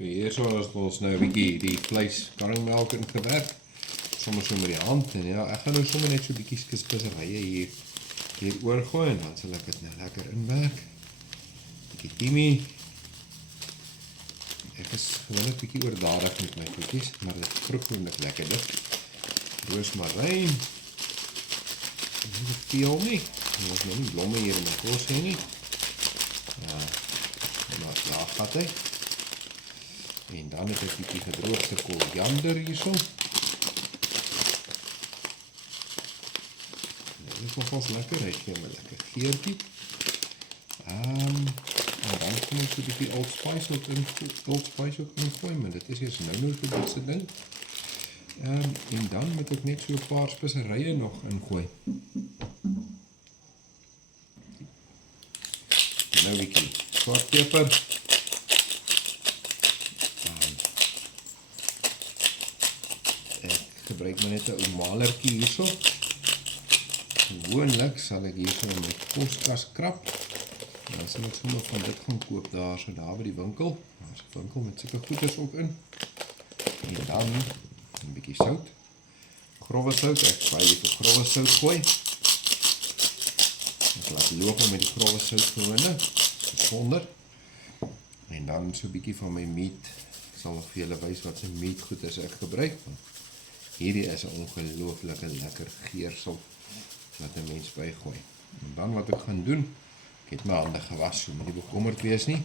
So hier so is ons nou 'n bietjie die vleis karringmelk in gewerk. Sommer so met die hand en ja, ek gaan nou sommer net so 'n bietjie speserye hier oorgooi en dan sal ek dit nou lekker inwerk. Bietjie timie. Ek is gewoonlik bietjie oordadig met my goedjies, maar dit proe gewoonlik lekkerder. Roosmaryn. Nie veel nie. Ons nou nie blomme hier in my kos hê nie. Ja, maar ja, gat hy. En dan het ek bietjie gedroogde koriander hierso. Dit is nogals lekker, hy gee my lekker geurtjie. En dan kom ek so 'n bietjie Old Spice ook ingooi, maar dit is eers nou vir dit se ding. En dan moet ek net so 'n paar speserye nog ingooi. Nou 'n bietjie swartpeper. Ek gebruik maar net 'n ou malertjie hierso. Gewoonlik sal ek hierso in my koskas krap. Dan sal ek sommer van dit gaan koop daar by die winkel. Daar's 'n winkel met sulke goeders ook in. En dan 'n bietjie sout. Grove sout, ek baie lief vir grove sout gooi. Ek laat loop met die grove sout gewoonlik. Gesonder. En dan so 'n bietjie van my meat. Ek sal vir julle wys wat se meat goed is ek gebruik. Hierdie is 'n ongelooflike lekker geursel wat 'n mens bygooi. En dan wat ek gaan doen, ek het my hande gewas, so moet nie bekommerd wees nie.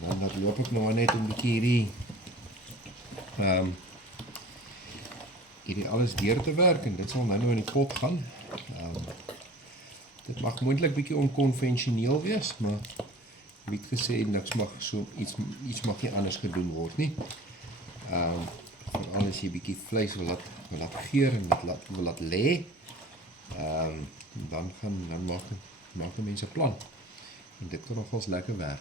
Dan loop ek nou net 'n bietjie hierdie alles deur te werk en dit sal nou in die pot gaan. Dit mag moontlik bietjie onkonvensioneel wees, maar wie het gesê niks mag so iets mag nie anders gedoen word nie. Veral as jy bietjie vleis wil laat geur en wil laat lê, dan maak 'n mens 'n plan. En dit kan nogals lekker werk.